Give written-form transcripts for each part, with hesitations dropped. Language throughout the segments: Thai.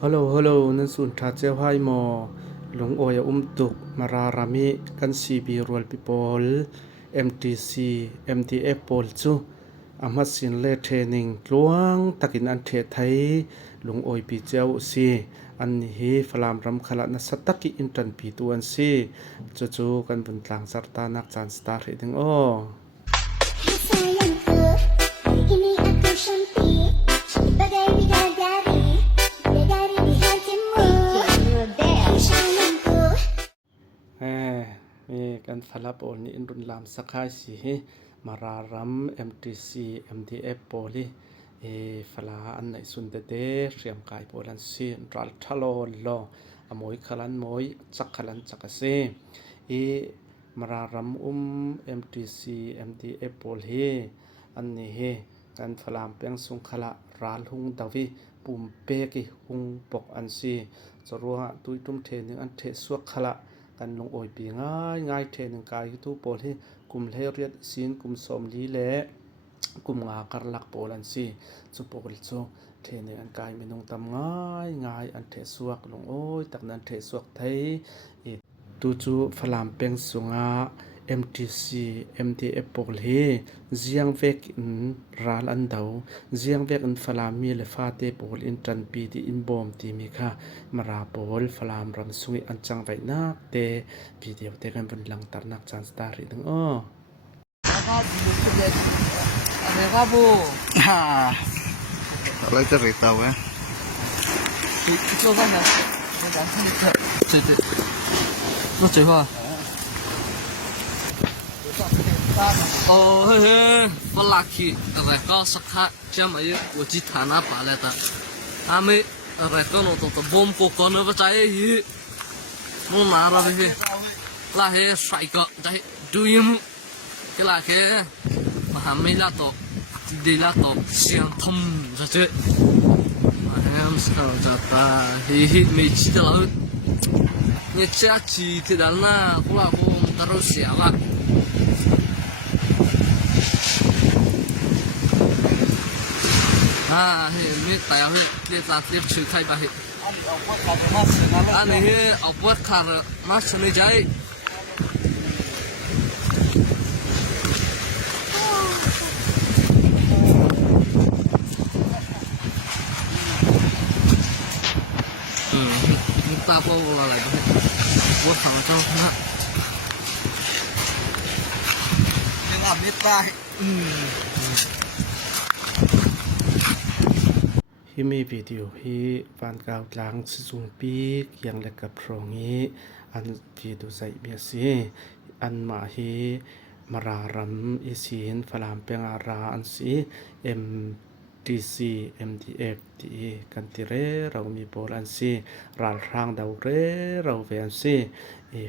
ฮัลโหลนั่นสุนทราเจ้าไห้หมอหลงโอยตุกมารารามิกัน CB Rural People MTC MTF ปอลจูอามัดสินเลเทรนิงลวงตักินอันเทไทยหลงโอยปีเจ้าซีอันนี้ฟลามรำขลันสตักิอินทันปีตัวอันซีจู่ๆกันบนตางสารตานักจานสตาร์เฮดึงIni aku cantik bagai bidadari Bidadari di hatimu Sayangku มีกันฟลาโปลนี่อินรุนลามสักายสีมารารัม MTC MTF โปลิฟลาอันไหนสุนเดเดเรียมกายโปลันซีรัลทะโลลออมวยขลันมวยจักขลันจักเซมารารัมMTC MTF โปลิอันนี้กันฟลามเปียงสุงขละราลหุงดาวิปุ่มเปกิหุงปกอันซีจรัวตุยตุ้มเทนึงอันเทสวกขละกันลงโอยปีง่ายเทนึงกายทุโปลิกุมเลเรียดซีนกุมสมลีแลกุมงากรลักโปลันซีจุโปลโซเทนึงอันกายเมนงตำง่ายอันเทสวกลงโอยตักนั้นเทสวกไทยตูจูฟลามเปียงสุงาMTC MTF ปกเลเจียงเวกอินราลอันดาวเจียงเวกอินฟลามีเลฟาเตปกอินจันปีที่อินบอมที่มีค่ะมาราปกฟลามรำสุงอันจังไว้นักเตวิดีโอเตกันบนหลังตัดนักจันสตาร์ดึงApa Kalau cerita ya. Itu apa ya? Itu apa? Oh, pelaki mereka sekat jam aja wajib tanah paleta. Kami mereka nonton bom pokok apa percaya ini. Mau marah deh. Lah saya kok dah duyum. Kela ke Muhammad lah tu dia lah tu siang thum saja. Ayam sekarang jata hihi meji dah lah. Ni caci tidak nak aku terus siapa. Ni tayang ni tatip cukai bahi. Ani awak kar mas ni jai. Ta po la lại wo thằng trong na nhưng làm biết tai ฮิมีวิดีโอฮีฟานกาวกลางสุงปีกยังเล็กกับพรองนี้อันวิดีโอใส่เบียซีอันมาฮีมารารัมอีซีนฟลามเปียงอาราอันซีMTC MTF ที่กันติเรเรามีโบราณซีรัลร่างดาวเรเราเวียนซี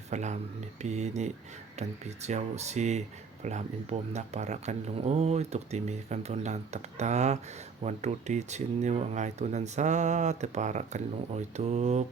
ฟลามมีปีนี้ดันปีเจ้าซีฟลามอินปมนักปาระกันลงโอ้ยตกติมีกันบนลานตักตาวันตุตีชินนิวง่ายตัวนั้นซาแต่ปาระกันลงโอ้ยตุก